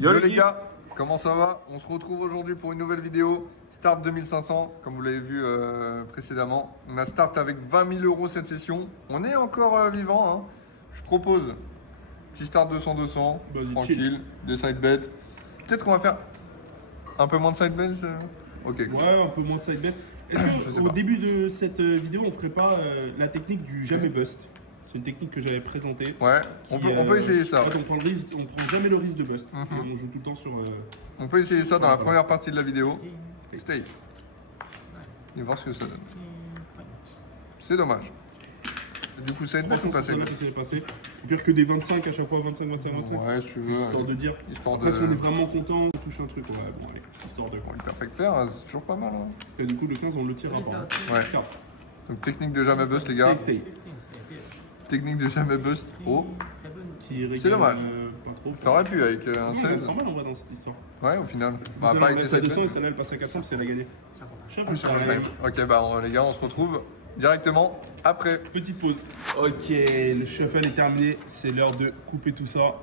Yo les gars, comment ça va? On se retrouve aujourd'hui pour une nouvelle vidéo. Start 2500, comme vous l'avez vu précédemment. On a start avec 20 000 € cette session. On est encore vivant. Hein. Je propose petit start 200-200, tranquille, chill. Des side bets. Peut-être qu'on va faire un peu moins de side bets. Ok. Cool. Ouais, un peu moins de side bets. Est-ce qu'au début de cette vidéo, on ferait pas la technique du jamais bust? C'est une technique que j'avais présentée. Ouais, on peut essayer ça. En fait, on prend jamais le risque de bust. On joue tout le temps sur. On peut essayer ça dans la première partie de la vidéo. Stay. Et voir ce que ça donne. C'est dommage. Du coup, ça est passé. Pire que des 25 à chaque fois, 25. Ouais, si tu veux. Histoire de dire. Après, si on est vraiment content, on touche un truc. Ouais, bon, allez, histoire de. Bon, le perfect pair, c'est toujours pas mal. Hein. Et du coup, le 15, on le tirera pas. Ouais. Donc, technique de jamais bust, les gars. Stay. Technique de jamais bust. Oh. C'est dommage. Pas trop. Ça aurait pu avec un 16. 100 balles en vrai dans cette histoire. Ouais, au final. Bah, pas avec les 200 et celle-là elle passe à 400, c'est elle a gagné. Ok, bah les gars, on se retrouve directement après. Petite pause. Ok, le shuffle est terminé. C'est l'heure de couper tout ça.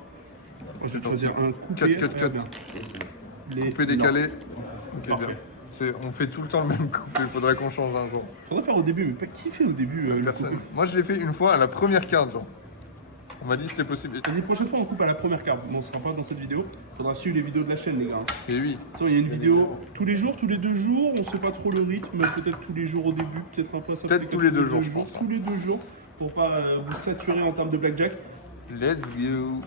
Je vais choisir un coupé. Cut. Coupé décalé. Ok, bien. On fait tout le temps le même coupé, il faudrait qu'on change un jour. Faudrait faire au début, mais pas qui fait au début personne. Moi je l'ai fait une fois à la première carte, genre. On m'a dit que c'était possible. Vas-y, prochaine fois on coupe à la première carte. Bon, on sera pas dans cette vidéo. Faudra suivre les vidéos de la chaîne, les gars. Et oui. Il y a une vidéo tous les jours, tous les 2 jours. On sait pas trop le rythme, mais peut-être tous les jours au début, peut-être un peu ça. Peut-être tous les 2 jours, je pense. Tous les 2 jours, pour pas vous saturer en termes de blackjack. Let's go.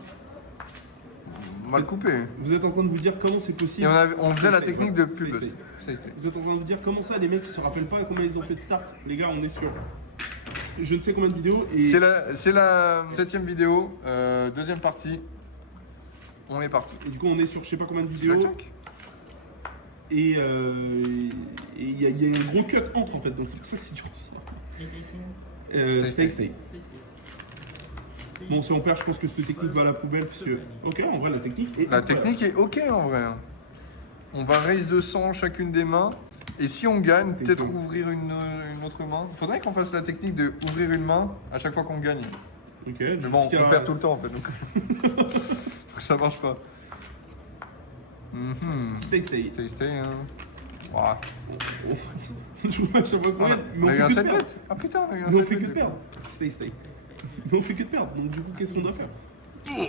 Mal coupé. Vous êtes en train de vous dire comment c'est possible. Et on faisait la technique de pub. Vous êtes en train de vous dire comment ça, les mecs qui se rappellent pas combien ils ont fait de start. Les gars, on est sur je ne sais combien de vidéos. Et... C'est la 7ème vidéo, deuxième partie. On est parti. Et du coup, on est sur je sais pas combien de vidéos. Et il y a un gros cut entre en fait, donc c'est pour ça que c'est dur tout ça. Stay. Bon, si on perd, je pense que cette technique va à la poubelle, parce que... Ok, en vrai, la technique est... La technique est ok, en vrai. On va raise 200 chacune des mains. Et si on gagne, peut-être ouvrir une autre main. Faudrait qu'on fasse la technique de ouvrir une main à chaque fois qu'on gagne. Ok. Mais bon, on perd tout le temps, en fait. Donc, ça marche pas. Stay. Hein. Wow. Je vois combien, on a eu un 7 bet. Ah putain, on a eu un 7 bet. On fait que de perdre. Stay. Mais on fait que de perdre, donc du coup, qu'est-ce qu'on doit faire?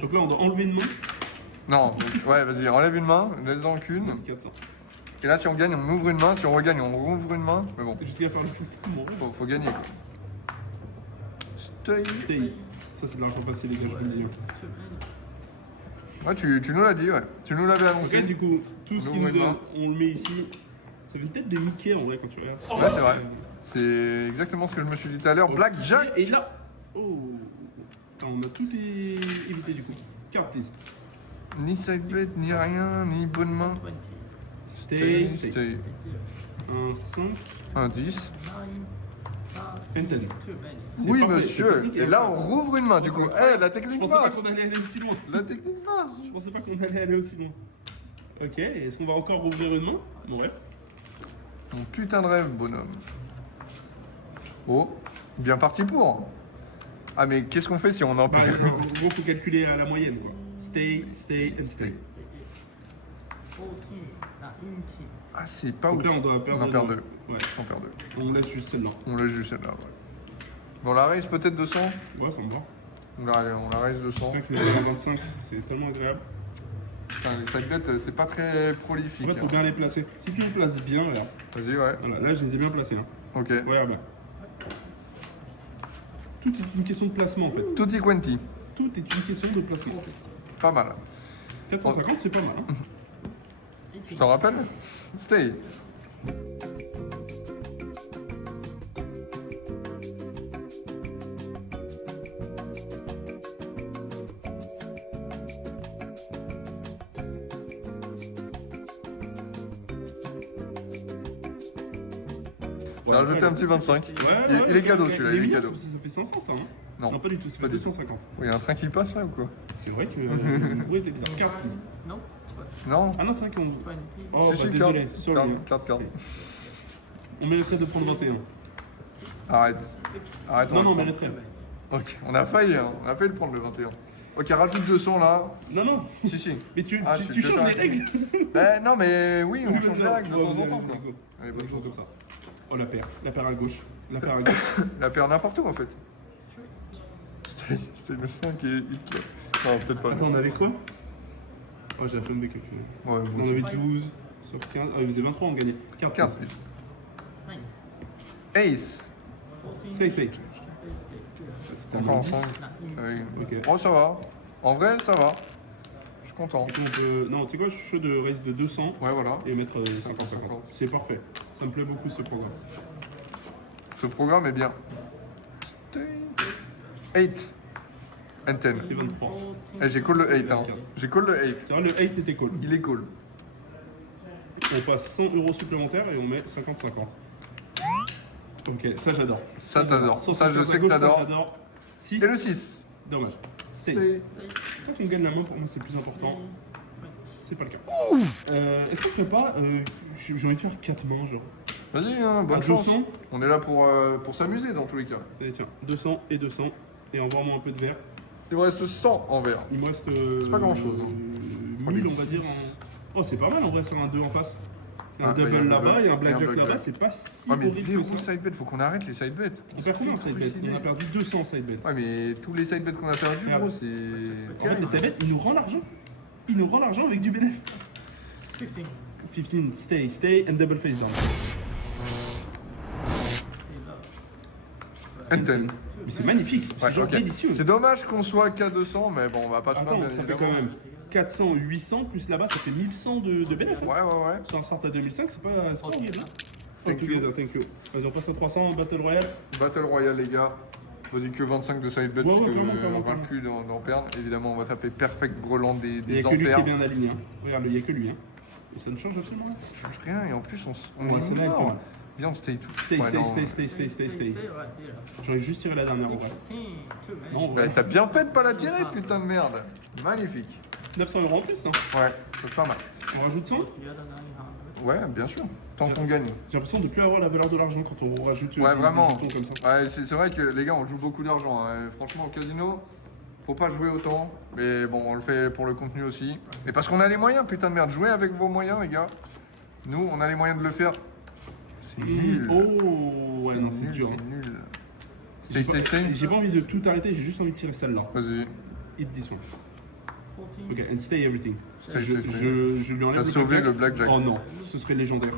Donc là, on doit enlever une main. Non, donc, ouais, vas-y, enlève une main, laisse-en qu'une. 400. Et là, si on gagne, on ouvre une main. Si on regagne, on rouvre une main. Mais bon. Jusqu'à faire le full mon rêve. Faut gagner, quoi. Stay. Ça, c'est de l'argent passé, les gars, je vous le dis. Ouais, tu nous l'as dit, ouais. Tu nous l'avais annoncé. Ok, du coup, tout ce qu'il nous donne, on le met ici. Ça fait une tête de Mickey, en vrai, quand tu regardes. Ouais, c'est vrai. C'est exactement ce que je me suis dit tout à l'heure. Blackjack. Et là... Oh. Attends, on a tout évité, du coup. Carte, please. Ni side bet, ni rien, ni bonne main. Stay. Un 5. Un 10. Une 10. Oui, parfait, monsieur. Et là, on rouvre une main, du coup. Eh, la technique marche. Je pensais pas qu'on allait aller aussi loin. La technique marche. Je pensais pas qu'on allait aller aussi loin. Ok, est-ce qu'on va encore rouvrir une main? Ouais. Mon putain de rêve, bonhomme. Oh, bien parti pour. Ah, mais qu'est-ce qu'on fait si on en peut plus? En gros, faut calculer à la moyenne, quoi. Stay. Ah, c'est pas ouf. Là, on doit perdre. On en perd 2. Ouais. On perd 2. On laisse juste celle-là. Ouais. Bon, la raise peut-être 200. Ouais, ça me va. On la raise 200. C'est vrai que les 25, c'est tellement agréable. Putain, les side bets, c'est pas très prolifique. En fait, faut bien les placer. Si tu les places bien, là. Vas-y, ouais. Voilà, là, je les ai bien placés. Hein. Ok. Regarde là. Tout est une question de placement, en fait. Tutti quanti. Tout est une question de placement. Pas mal. 450, c'est pas mal. Hein. Tu t'en rappelles? Stay. J'ai rajouté un petit 25. Il est cadeau celui-là, il est cadeau. Ça fait 500 ça, hein? Non, pas du tout, ça fait 250. Oui, il y a un train qui passe là ou quoi? C'est vrai que le bruit était bizarre. Carte, please. Non. Ah non, c'est vrai qu'on... Oh, Si, désolé, carte. On mériterait de prendre 21. Arrête. Non, on mériterait. Ok, on a failli le prendre le 21. Ok, rajoute 200 là. Non, non. Si, si. Mais tu Ah, changes les règles. Ben non, mais oui, on Oui, change les vas-y, règles de ouais, temps en vas-y, temps. vas-y, Quoi. go. Allez, bonne Go chance. comme ça. Oh, la paire à gauche. La paire à gauche. La paire n'importe où en fait. C'était le 5 et Hitler. Non, peut-être pas. Attends, on avait quoi? Oh, j'ai la flemme de calculer. Ouais, On bon, avait 12 sur 15. Ah, il faisait 23, on gagnait. 15. 15. Ace. Say. C'était Encore un ensemble. 10. Oui. Ok. Oh, ça va. En vrai, ça va. Je suis content. Et puis on peut... Non, tu sais quoi, je suis chaud de raise de 200 Ouais, voilà. et mettre 50-50. 50-50. C'est parfait. Ça me plaît beaucoup ce programme. Ce programme est bien. 8 and 10. Et 23. Eh, j'ai call le 8. Hein. J'ai call le 8. C'est vrai, le 8 était cool. Il est cool. On passe 100 € supplémentaires et on met 50-50. Ok, ça j'adore. Ça, t'adores. Ça, 150 je sais à que gauche, t'adores. ça, j'adore. 6. Et le 6. Dommage. Stay. Tant qu'on gagne la main, pour moi c'est plus important. C'est pas le cas. Est-ce qu'on ferait pas. J'ai envie de faire 4 mains, genre. Vas-y, hein, bonne À chance. 200. On est là pour s'amuser dans tous les cas. Allez, tiens, 200 et 200. Et envoie-moi un peu de verre. Il me reste 100 en vert. Il me reste. C'est pas grand-chose, hein. 1000, on va dire. Oh, c'est pas mal en vrai sur un 2 en face. C'est un Ah, bah, double y a un là-bas, double il y a un et un blackjack blackjack. là-bas, c'est pas si Ouais, mais horrible zéro que ça. side bet, faut qu'on arrête les side bets. On perd combien en side bet? trucider. On a perdu 200 en side bet. Ouais, mais tous les side bets qu'on a perdus, Merde. gros, c'est. En fait, les side bet, ils nous rendent l'argent. Ils nous rendent l'argent avec du bénéfice. 15, stay, and double face down. And 10. Mais c'est magnifique, c'est Ouais, genre ok. délicieux. C'est dommage qu'on soit qu'à 200, mais bon, on va pas se Attends, plaindre, bien ça fait évidemment. quand même 400, 800, plus là-bas, ça fait 1100 de bénéfice. Ouais, ouais, ouais. Sur un start à 2005, c'est pas horrible. Hein. Thank All together, thank you. Vas-y, on passe à 300 Battle Royale. Battle Royale, les gars. Vas-y, que 25 de side bet, Ouais, ouais, parce que clairement, on va le cul d'en perdre. Évidemment, on va taper Perfect Groland Il n'y des a que lui qui est enfers. bien aligné. Hein. Regarde, il n'y a que lui. Hein. Et ça ne change absolument rien. Ça change rien, et en plus, on Ouais, est c'est là, il fait mort. mal. Viens, on stay tout. Stay, Ouais, non. stay. J'aurais juste tiré la dernière en vrai. Non, Bah, ouais. t'as bien fait de pas la tirer, putain de merde. Magnifique. 900 € en plus. Hein. Ouais, c'est pas mal. On rajoute 100. Ouais, bien sûr. Tant qu'on gagne. J'ai l'impression de ne plus avoir la valeur de l'argent quand on rajoute Ouais, des vraiment. jetons comme ça. Ouais, c'est vrai que les gars, on joue beaucoup d'argent. Hein. Franchement, au casino, faut pas jouer autant. Mais bon, on le fait pour le contenu aussi. Mais parce qu'on a les moyens, putain de merde. Jouez avec vos moyens, les gars. Nous, on a les moyens de le faire. C'est nul. Oh, ouais, non, c'est nul, dur. c'est nul. J'ai Stay. J'ai pas envie de tout arrêter, j'ai juste envie de tirer celle-là. Vas-y. Hit this one. Ok, and stay everything. Stay, je stay. lui enlève T'as sauvé le blackjack. Oh non, ce serait légendaire.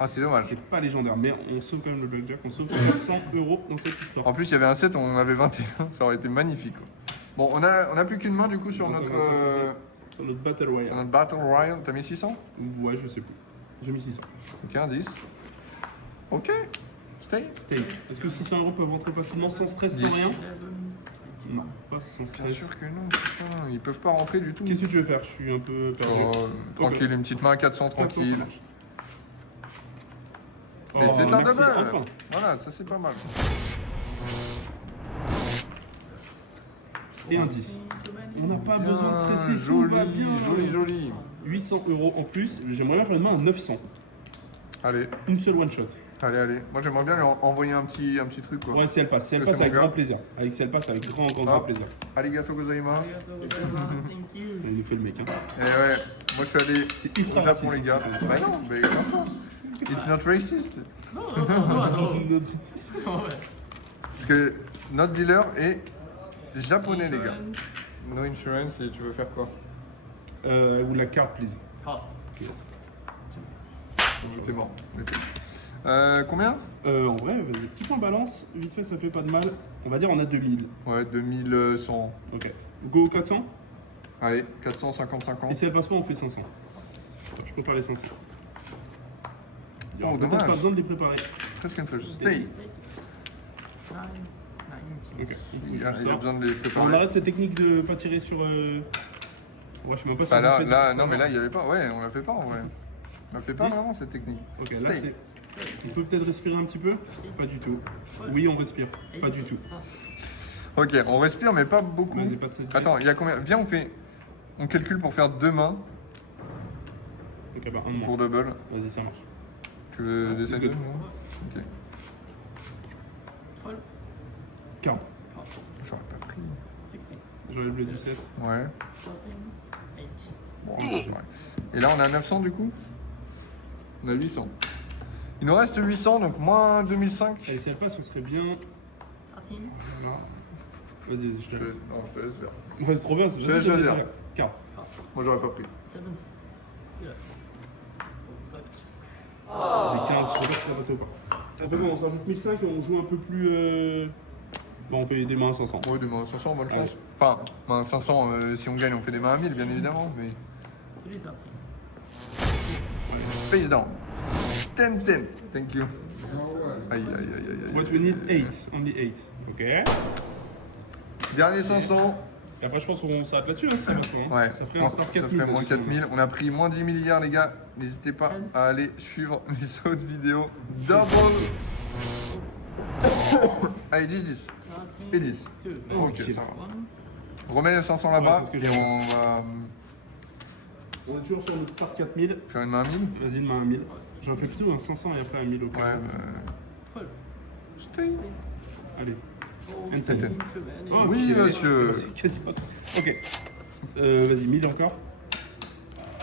Ah, c'est dommage. C'est pas légendaire, mais on sauve quand même le blackjack, on sauve 400 € dans cette histoire. En plus, il y avait un 7, on en avait 21. Ça aurait été magnifique. Quoi. Bon, on a plus qu'une main du coup sur notre, Sur notre Battle sur Royale. notre Battle Royale. T'as mis 600? Ouais, je sais plus. J'ai mis 600. Ok, un 10. Ok. Stay. Stay. Est-ce que 600 € peuvent rentrer facilement sans stress, sans 10. rien? Non, pas sans Bien stress. sûr que non, putain, ils peuvent pas rentrer du tout. Qu'est-ce que tu veux faire? Je suis un peu perdu. Oh, tranquille, une petite main à 400, 400, ça tranquille. marche. Mais Oh, c'est un merci, double. enfin. Voilà, ça c'est pas mal. Et un 10. On n'a pas Bien, besoin de stresser, joli, tout va bien. joli. 800 € en plus. J'aimerais bien faire une main à 900. Allez, Une seule one shot. allez. Moi j'aimerais bien lui envoyer un petit truc quoi. Ouais, si elle passe. Si elle Ça, passe c'est avec mon grand gars. plaisir. Avec si elle passe avec grand Hop. plaisir. Arigato gozaimasu. Il nous fait le mec. Hein. Et ouais, moi je suis allé C'est au ultra Japon raciste, les gars. ça. Bah non, mais attends. It's not racist. Parce que notre dealer est japonais les gars. No insurance et tu veux faire quoi? Ou la carte, please. Ok. T'es mort. Combien? En vrai, vas-y, petit point balance. Vite fait, ça fait pas de mal. On va dire on a 2000. Ouais, 2100. Ok. Go 400. Allez, 450, 50. Et si elle passe pas, on fait 500. Je prépare les 500. Il y aura Oh, peut-être dommage. pas besoin de les préparer. Presque une flush. Stay. Ok. Il a Je sors. besoin de les On préparer. arrête cette technique de pas tirer sur. Ouais, je sais même pas si Bah on là, le fait là, depuis non tout mais à là l'heure. il y avait pas. Ouais, on la fait pas en vrai. On la fait pas 10. vraiment cette technique. Ok, là Stay. c'est. On peut peut-être respirer un petit peu? Pas du tout. Oui, on respire. Pas du tout. Ok, on respire mais pas beaucoup. Vas-y, pas de cette Attends, il y a combien? Viens, on calcule pour faire 2 mains Ok, bah un de moins. pour double. Vas-y, ça marche. Tu veux let's décider? go. Ok. 40. J'aurais pas pris. J'enlève le 17. Ouais. 14, 18. Bon, ouais. Et là, on a 900 du coup. On a 800. Il nous reste 800, donc moins 2005. Allez, si elle passe, ce serait bien. 13, Voilà. Vas-y, je te laisse. Non, je te laisse faire. Ouais, c'est trop bien, c'est Je vais facile de choisir. laisser. 40. Moi, j'aurais pas pris. 17. Yes. J'ai 15, je sais pas si ça va passer ou pas. On fait bon, on se rajoute 1005 et on joue un peu plus. Bon, on fait des mains à 500. Ouais, des mains à 500, bonne chance. Ouais. Enfin, mains à 500, si on gagne, on fait des mains à 1000, bien évidemment. Mais 3, 13. face down. 10-10. Thank you. Aïe, aïe, aïe, aïe, aïe. What we need 8, only 8. Ok. Dernier 500. Et après, je pense qu'on s'arrête là-dessus, hein, si ça va, hein. Ouais, Ça ferait un start ça 4000. ferait moins 4000. On a pris moins 10 milliards, les gars. N'hésitez pas à aller suivre les autres vidéos. Double. Allez, 10-10. 13, Et 10. 2, Ok, Ok. ça va. 1. On remet les 500 là-bas Ouais, c'est ce que et j'ai on va On est toujours sur notre start 4000. faire une main à 1000. Vas-y, une main à 1000. J'en fais plutôt un 500 et après un 1000 au cas. Ouais, Twelve. stay. Allez. Oh, And 10. too many. Oh, Oui, ok. monsieur. C'est quasi pas. Ok. Vas-y, 1000 encore.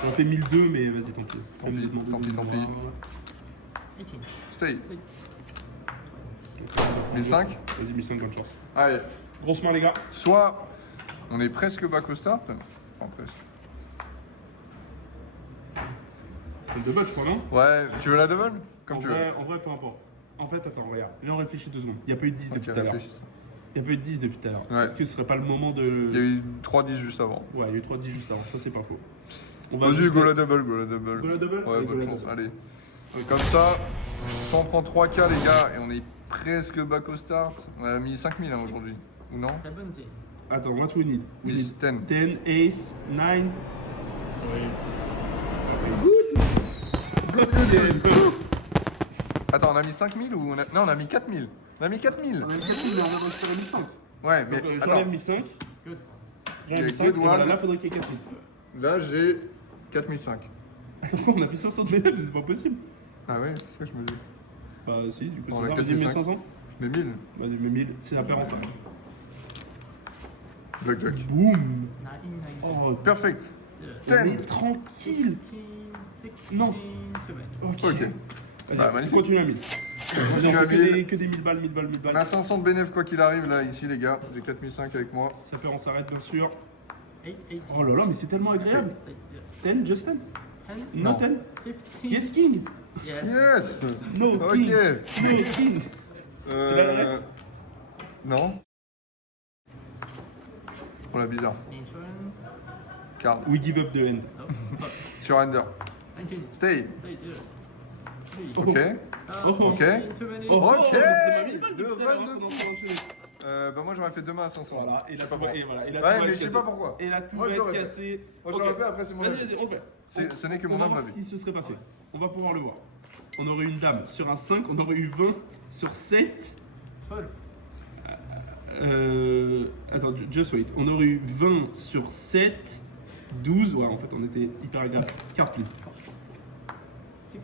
J'en fais 1002, mais vas-y, tant pis. Tant pis, tant pis, tant pis. 18. Stay. 1005. Vas-y, 1005, bonne chance. Allez. Grosse main, les gars. Soit on est presque back au start. Enfin, presque. C'est une double, je crois, non? Ouais, tu veux la double? Comme tu veux. En vrai, peu importe. En fait, attends, regarde. Là, on réfléchit 2 secondes. Il n'y a pas eu de 10 Ok, depuis tout à l'heure. réfléchis. Il n'y a pas eu de 10 depuis tout à l'heure. Ouais. Est-ce que ce serait pas le moment de. Il y a eu 3-10 juste avant. Ouais, il y a eu 3-10 juste avant. Ça, c'est pas faux. On va Vas-y, ajuster- go la double, go la double. Go la double? Ouais, Allez, go bonne la chance. double. Allez. Comme ça, on prend 3K, les gars, et on est presque back au start. On a mis 5000 hein, aujourd'hui. Ou non? 17. Attends, what we need? We 10, need 10. 10, ace, 9. Attends, on a mis 5000 ou on a... Non, on a mis 4000. On a mis 4000. On a mis 4000, mais on va récupérer 1005. Ouais, mais Donc, attends. j'enlève 1005. Good. J'enlève Ok, 1005. good Et voilà, one. là, faudrait qu'il y ait 4000. Là, j'ai 4005. Attends, on a fait 500 de bénéfices, c'est pas possible. Ah ouais, c'est ça que je me dis. Bah, si, du coup, On c'est a ça. Vas-y, 4500. 1500. Je mets 1000. Vas-y, mais 1000, c'est la paire en 5. Blackjack. Boum. 19, 19. Oh, Perfect. on est 10. tranquille. 15, 16, Non. 20. Ok. Ok. Vas-y, Bah, on magnifique. continue à 1000. Vas-y, Continue on à fait 1000. que des 1000 balles, 1000 balles, 1000 On a balles. 500 de bénéf quoi qu'il arrive là, ici les gars. J'ai 4005 avec moi. Ça fait, on s'arrête bien sûr. 8, 18. Oh là là, mais c'est tellement agréable. 10, just 10. 10, No Non. 10. 15. Yes, King. Yes. Yes. No Ok. King. No King. l'as la ref? Non. Oh la bizarre. Insurance. Card. We give up the end. Oh, Surrender. 19. Stay. Stay, yes. 3. Oh. Ok. Oh. Ok. Too many. Oh, Ok. c'était ma 1000 balles De depuis tout à l'heure, run de qu'on fou. en enchaîner. Bah moi j'aurais fait demain à 500. Voilà, et Je là, sais pas tout va, pourquoi. et voilà, et là, Ouais, tout va mais être je sais cassé. pas pourquoi. Et là, tout Moi, va je être l'aurais fait. cassé. Moi je Ok. l'aurais fait, après c'est mon Vas-y, avis. vas-y, on le fait. Ce n'est que On mon va humble voir avis. ce qui se serait passé. On va pouvoir le voir. On aurait eu une dame sur un 5, on aurait eu 20 sur 7. 12. Attends, just wait. On aurait eu 20 sur 7, 12. Ouais, en fait, on était hyper agréable. Carte, please. 16.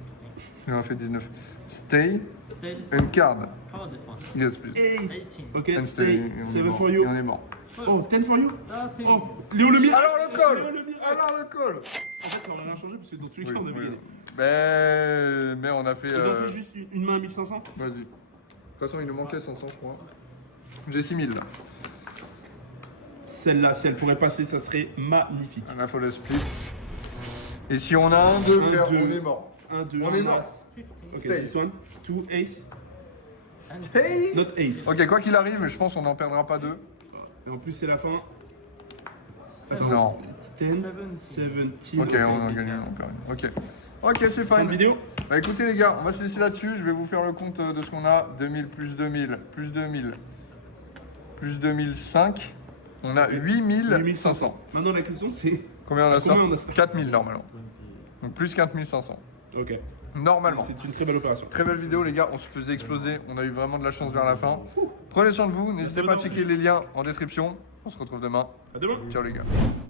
J'aurais fait 19. Stay Stay this and one. card. Call this one. Yes please. Ace. 18. Ok, And stay. stay. Et on est 7 mort. for you. Et on est mort. Oh, 10 for you. 13. Oh, Léo le miracle. Alors le Léo call. le miracle. Alors le call. En fait, ça aurait rien changé parce que dans tous les cas, Oui, on avait oui. gagné. Mais on a fait. On a fait juste une main à 1500. Vas-y. De toute façon il nous manquait 500 je crois. J'ai 6000 là. Celle-là, si elle pourrait passer, ça serait magnifique. Là faut le split. Et si on a un 2 Un, frère, deux. on est mort. 1, 2, On 1, est mort. as. 15. Ok, Stay. this one. 2, ace. Hey. Not 8. Ok, quoi qu'il arrive, je pense qu'on n'en perdra pas deux. Et en plus, c'est la fin. Non. It's 10, 17. Ok, on a gagné, on perd. Ok. Ok, c'est Fin de fine. vidéo. Bah écoutez les gars, on va se laisser là-dessus. Je vais vous faire le compte de ce qu'on a. 2000 plus 2000 plus 2000 plus 2005. On a 8500. Maintenant, la question, c'est. Combien on a ça Combien on a ça 4000 normalement. Donc plus 4500. Ok. Normalement. C'est une très belle opération. Très belle vidéo les gars, on se faisait exploser. On a eu vraiment de la chance vers la fin. Prenez soin de vous, n'hésitez pas à checker les liens en description. On se retrouve demain. À demain. Ciao les gars.